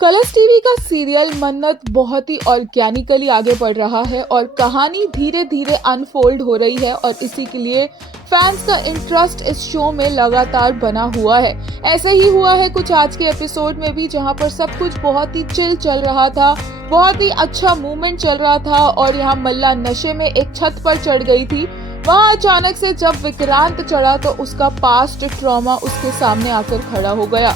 Colors TV का serial मन्नत बहुत ही ऑर्गेनिकली आगे बढ़ रहा है और कहानी धीरे धीरे अनफोल्ड हो रही है और इसी के लिए फैंस का इंटरेस्ट इस शो में लगातार बना हुआ है। ऐसा ही हुआ है कुछ आज के एपिसोड में भी, जहां पर सब कुछ बहुत ही चिल चल रहा था, बहुत ही अच्छा मूवमेंट चल रहा था और यहाँ मल्ला नशे में एक छत पर चढ़ गई थी। वहाँ अचानक से जब विक्रांत चढ़ा तो उसका पास्ट ट्रॉमा उसके सामने आकर खड़ा हो गया।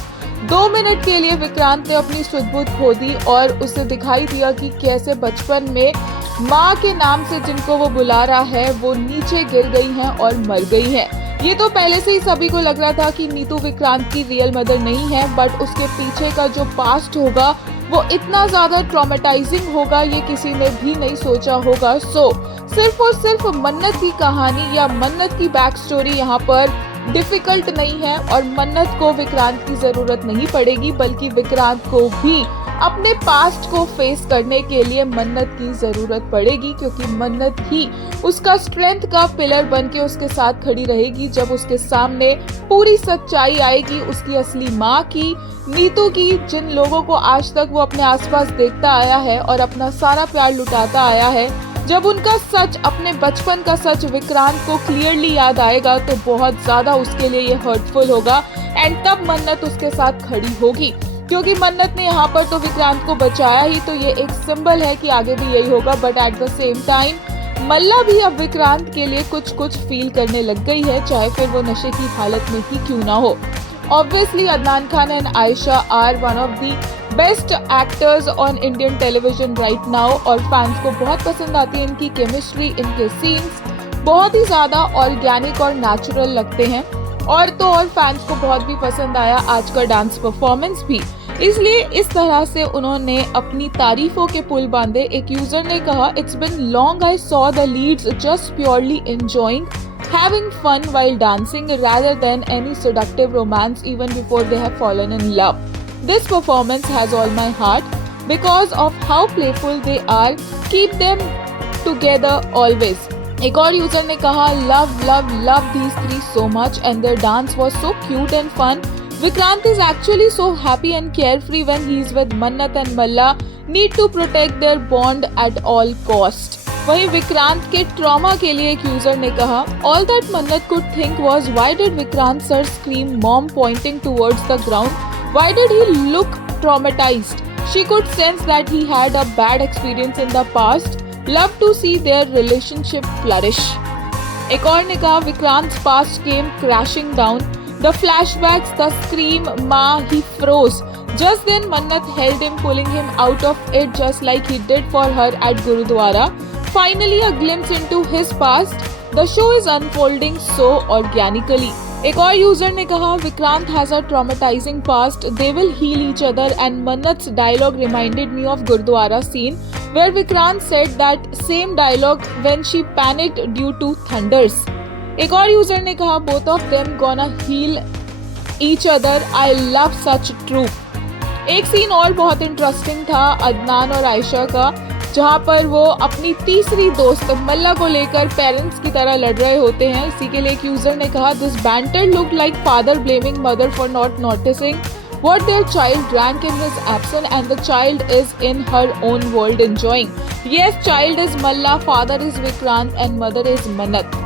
2 मिनट के लिए विक्रांत ने अपनी सुध-बुध खो दी और उसे दिखाई दिया कि कैसे बचपन में माँ के नाम से जिनको वो बुला रहा है वो नीचे गिर गई हैं और मर गई हैं। ये तो पहले से ही सभी को लग रहा था कि नीतू विक्रांत की रियल मदर नहीं है, बट उसके पीछे का जो पास्ट होगा वो इतना ज्यादा ट्रॉमेटाइजिंग होगा ये किसी ने भी नहीं सोचा होगा। सिर्फ और सिर्फ मन्नत की कहानी या मन्नत की बैक स्टोरी यहाँ पर डिफिकल्ट नहीं है और मन्नत को विक्रांत की जरूरत नहीं पड़ेगी, बल्कि विक्रांत को भी अपने पास्ट को फेस करने के लिए मन्नत की जरूरत पड़ेगी, क्योंकि मन्नत ही उसका स्ट्रेंथ का पिलर बन के उसके साथ खड़ी रहेगी जब उसके सामने पूरी सच्चाई आएगी उसकी असली माँ की, नीतू की, जिन लोगों को आज तक वो अपने आसपास देखता आया है और अपना सारा प्यार लुटाता आया है। जब उनका सच, अपने बचपन का सच विक्रांत को क्लियरली याद आएगा तो बहुत ज्यादा उसके लिए ये हर्टफुल होगा एंड तब मन्नत उसके साथ खड़ी होगी, क्योंकि मन्नत ने यहाँ पर तो विक्रांत को बचाया ही, तो ये एक सिंबल है कि आगे भी यही होगा। But at the same time Malla भी अब विक्रांत के लिए कुछ फील करने लग गई है, चाहे फिर वो नशे की हालत में ही क्यों ना हो। Obviously, Adnan Khan and Aisha are one of the best actors on Indian television right now और फैंस को बहुत पसंद आती है इनकी केमिस्ट्री, इनके सीन्स बहुत ही ज्यादा ऑर्गेनिक और नेचुरल लगते हैं। और तो और फैंस को बहुत भी पसंद आया आज का डांस परफॉर्मेंस भी, इसलिए इस तरह से उन्होंने अपनी तारीफों के पुल बांधे। एक यूजर ने कहा, it's been long I saw the leads just purely enjoying having fun while dancing rather than any seductive romance even before they have fallen in love. This performance has all my heart because of how playful they are. Keep them together always. एक और user ने कहा, love these three so much and their dance was so cute and fun. Vikrant is actually so happy and carefree when he is with Mannat and Malla. Need to protect their bond at all cost. वहीं विक्रांत के trauma के लिए एक user ने कहा, all that Mannat could think was why did Vikrant sir scream mom pointing towards the ground, why did he look traumatised, she could sense that he had a bad experience in the past, love to see their relationship flourish. एक और ने कहा, Vikrant past came crashing down, the flashbacks, the scream, माँ, he froze. Just then Mannat held him, pulling him out of it just like he did for her at Gurudwara. Finally a glimpse into his past. The show is unfolding so organically. एक और user ने कहा, Vikrant has a traumatizing past. They will heal each other and Mannat's dialogue reminded me of Gurudwara scene where Vikrant said that same dialogue when she panicked due to thunders. एक और user ने कहा, both of them gonna heal each other. I love such truth. एक scene और बहुत interesting था अदनान और आयशा का, जहां पर वो अपनी तीसरी दोस्त मल्ला को लेकर पेरेंट्स की तरह लड़ रहे होते हैं। इसी के लिए एक यूजर ने कहा, this banter look like father blaming mother for not noticing what their child drank in his absence and the child is in her own world enjoying. Yes, child is Malla, father is Vikrant and mother is Mannat.